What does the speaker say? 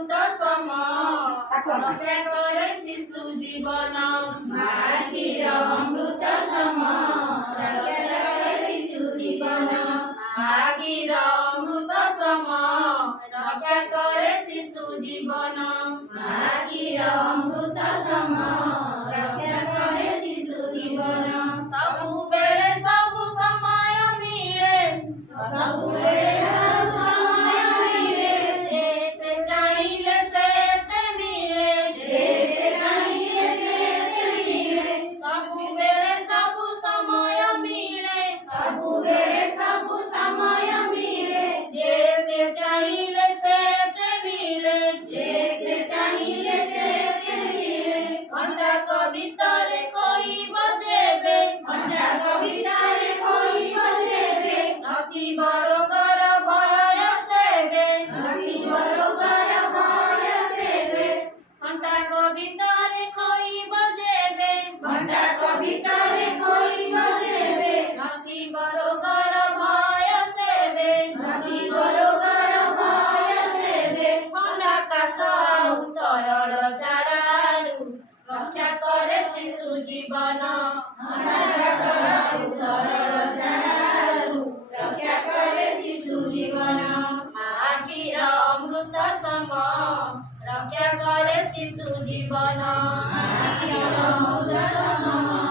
अमृत सम रक्षा करे शिशु जीवन माखीर अमृत सम रक्षा करे शिशु जीवन मागीर अमृत सम रक्षा करे शिशु जीवन माखीर अमृत सम रक्षा करे शिशु जीवन सबुबेले सबु समय मिले सबुबेले सब समय मिले जेते चाहिले सेते मिले जेते चाहिले सेते मिले सबुबेले सबु समय मिले सबुबेले सब समय मिले जेते चाहिले सेते मिले जेते चाहिले सेते मिले घंटा कवितारे कोई बजेबे घंटा कवितारे कोई बजेबे नथी बरोगर भय सेबे नदी बरोबर भय सेबे घंटा कवितारे कोई बजेबे घंटा कवितारे कोई बजेबे नथी बरोगर भय सेबे नदी बरोबर भय सेबे ठंडा काश आउ तरल झाड़ारू रक्षा करे शिशु जीवन सरल झाड़ारू रक्षा करे शिशु जीवन मागीर अमृत सम रक्षा करे शिशु जीवन माखीर अमृत सम